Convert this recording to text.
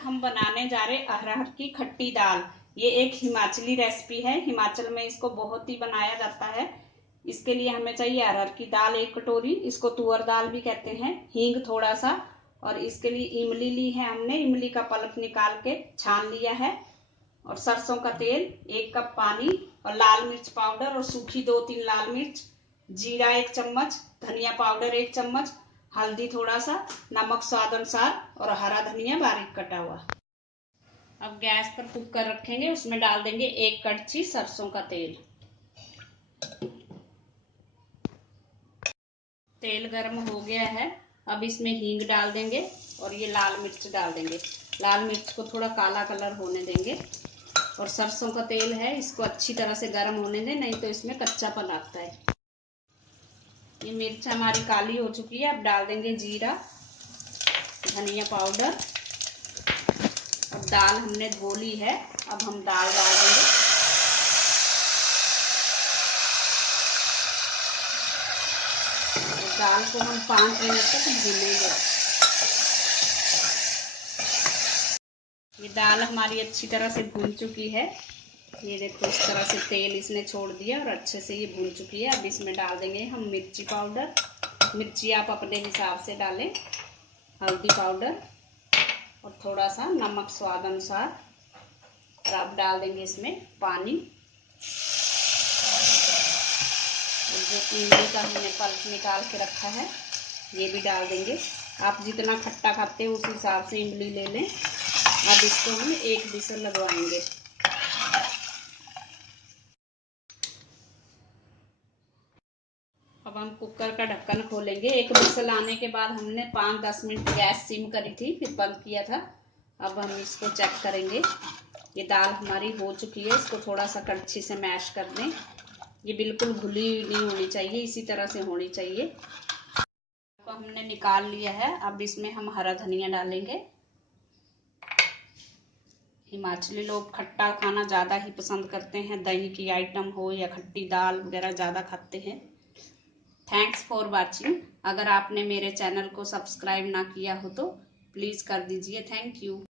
हम बनाने जा रहे अरहर की खट्टी दाल। ये एक हिमाचली रेसिपी है, हिमाचल में इसको बहुत ही बनाया जाता है। इसके लिए हमें चाहिए अरहर की दाल 1 कटोरी, इसको तुअर दाल भी कहते हैं, हींग थोड़ा सा, और इसके लिए इमली ली है हमने, इमली का पल्प निकाल के छान लिया है, और सरसों का तेल, 1 कप पानी, और लाल मिर्च पाउडर और सूखी 2-3 लाल मिर्च, जीरा 1 चम्मच, धनिया पाउडर 1 चम्मच, हल्दी थोड़ा सा, नमक स्वाद अनुसार, और हरा धनिया बारीक कटा हुआ। अब गैस पर कुकर रखेंगे, उसमें डाल देंगे 1 कड़छी सरसों का तेल। तेल गर्म हो गया है, अब इसमें हींग डाल देंगे और ये लाल मिर्च डाल देंगे। लाल मिर्च को थोड़ा काला कलर होने देंगे, और सरसों का तेल है, इसको अच्छी तरह से गर्म होने दें, नहीं तो इसमें कच्चापन आता है। ये मिर्च हमारी काली हो चुकी है, अब डाल देंगे जीरा, धनिया पाउडर। अब दाल हमने धो ली है, अब हम दाल डाल देंगे। दाल को हम 5 मिनट तक भूनेंगे। ये दाल हमारी अच्छी तरह से भून चुकी है, ये देखो इस तरह से तेल इसने छोड़ दिया और अच्छे से ये भून चुकी है। अब इसमें डाल देंगे हम मिर्ची पाउडर, मिर्ची आप अपने हिसाब से डालें, हल्दी पाउडर और थोड़ा सा नमक स्वाद अनुसार। और अब डाल देंगे इसमें पानी, और जो इमली का हमने पल्प निकाल के रखा है ये भी डाल देंगे। आप जितना खट्टा खाते हैं उस हिसाब से इमली ले लें। अब इसको हम 1 विसल लगवाएंगे। अब हम कुकर का ढक्कन खोलेंगे। 1 विसल आने के बाद हमने 5-10 मिनट गैस सिम करी थी, फिर बंद किया था। अब हम इसको चेक करेंगे। ये दाल हमारी हो चुकी है, इसको थोड़ा सा कड़छी से मैश कर दें। ये बिल्कुल घुली नहीं होनी चाहिए, इसी तरह से होनी चाहिए। तो हमने निकाल लिया है, अब इसमें हम हरा धनिया डालेंगे। हिमाचली लोग खट्टा खाना ज़्यादा ही पसंद करते हैं, दही की आइटम हो या खट्टी दाल वगैरह ज़्यादा खाते हैं। Thanks for watching. अगर आपने मेरे चैनल को सब्सक्राइब ना किया हो तो प्लीज़ कर दीजिए। Thank you.